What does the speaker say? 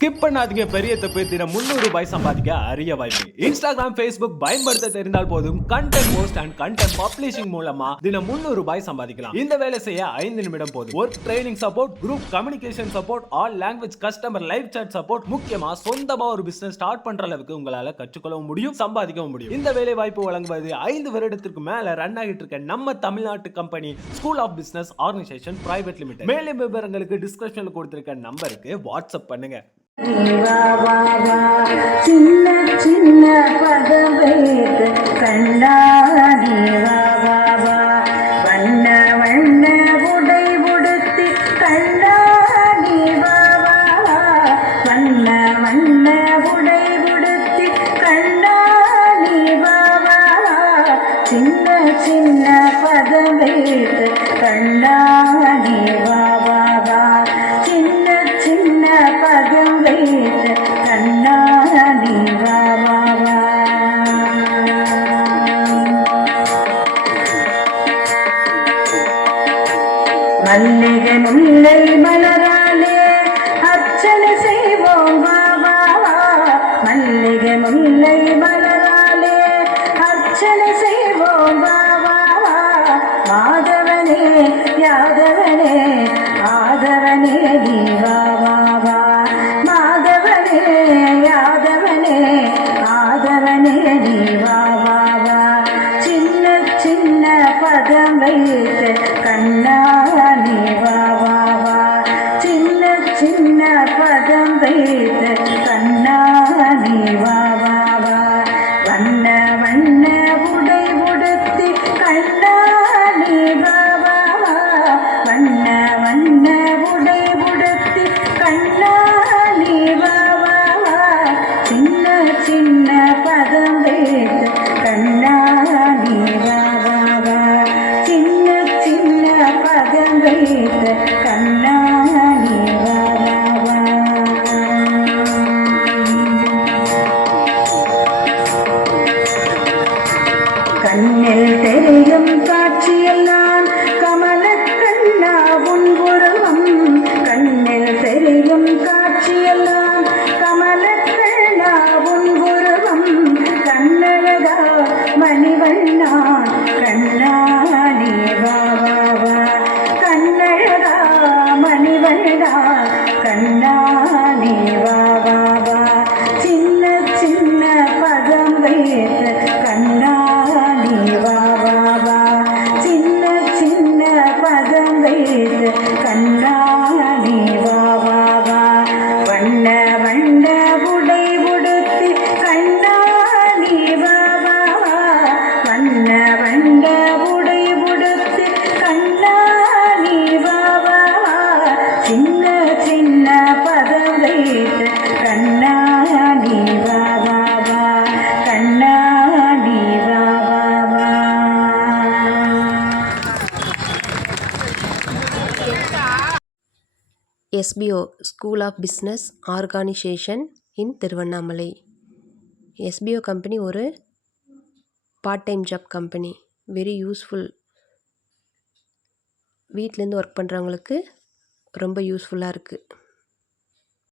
Skip பண்ணாதீங்க, பெரிய தப்பு. தினம் 300 ரூபாய் சம்பாதிக்க அரிய வாய்ப்பு. இன்ஸ்டாகிராம், Facebook பயன்படுத்த தெரிந்தால் போதும். Content post and content publishing மூலமா தினம் 300 ரூபாய் சம்பாதிக்கலாம். இந்த வேலை செய்ய 5 நிமிடம் போதும். Work training support, group communication support, all language customer live chat support, முக்கியமா சொந்தமா ஒரு பிசினஸ் ஸ்டார்ட் பண்ற அளவுக்கு உங்களால கற்றுக்கொள்ளவும் முடியும், சம்பாதிக்கவும் முடியும். இந்த வேலை வாய்ப்பு வழங்குவது 5 வருடத்திற்கு மேல ரன் ஆகிட்டு இருக்க நம்ம தமிழ்நாட்டு company school of business organisation private limited. மேலும் விவரங்களுக்கு டிஸ்கிரிப்ஷன்ல கொடுத்திருக்க நம்பருக்கு வாட்ஸ்அப் பண்ணுங்க. சின்ன சின்ன பதவேத்து கண்டாடி வண்ண வண்ண உடை உடுத்தி கண்டாடி வண்ண வண்ண உடை உடுத்தி கண்டாடி சின்ன சின்ன பதவேத்து கண்டாடி மல்லிகை முல்லை மலராலே அர்ச்சனை செய்வோம் பாபா. மல்லிகை முல்லை மலராலே அர்ச்சனை செய்வோம் பாபா. மாதவனே யாதவனே ஆதவனே தீவா பாபா. மாதவனே யாதவனே ஆதவனே தீவா பாபா. சின்ன சின்ன பதம் வைத்து கண்ணா சின்ன பதம் வைத்து கண்ணாடி வண்ண வண்ண உடை உடுத்தி கண்ணாடி வண்ண வண்ண உடை உடுத்தி கண்ணாடி சின்ன சின்ன பதம் வைத்து கண்ணாடி சின்ன சின்ன பதம் வைத்து கண்ணாடி. கண்ணில் தெரியும் காட்சியெல்லாம் கமலக்கண்ணா உன் உருவம். கண்ணில் தெரியும் காட்சியெல்லாம் கமலக்கண்ணா உன் உருவம். கண்ணழகா மணிவண்ணா கண்ணாடி பாபா. கண்ணழகா மணிவண்ணா கண்ணாடி பாபா. சின்ன சின்ன பதம் வைத்து கண்ணாடி பாபா. சின்ன சின்ன பதம் வைத்து கண்ணாடி பாபா. வண்ண வண்ண உடை உடுத்தி கண்ணாடி பாபா. வண்ண வண்ண உடை உடுத்தி கண்ணாடி பாபா. சின்ன சின்ன பதம் வைத்து Kannadi Baba. Kannadi Baba. SBO school of business organisation in Tiruvannamalai. SBO company ஒரு part time job company. Very useful. வீட்டிலேருந்து ஒர்க் பண்ணுறவங்களுக்கு ரொம்ப யூஸ்ஃபுல்லாக இருக்குது.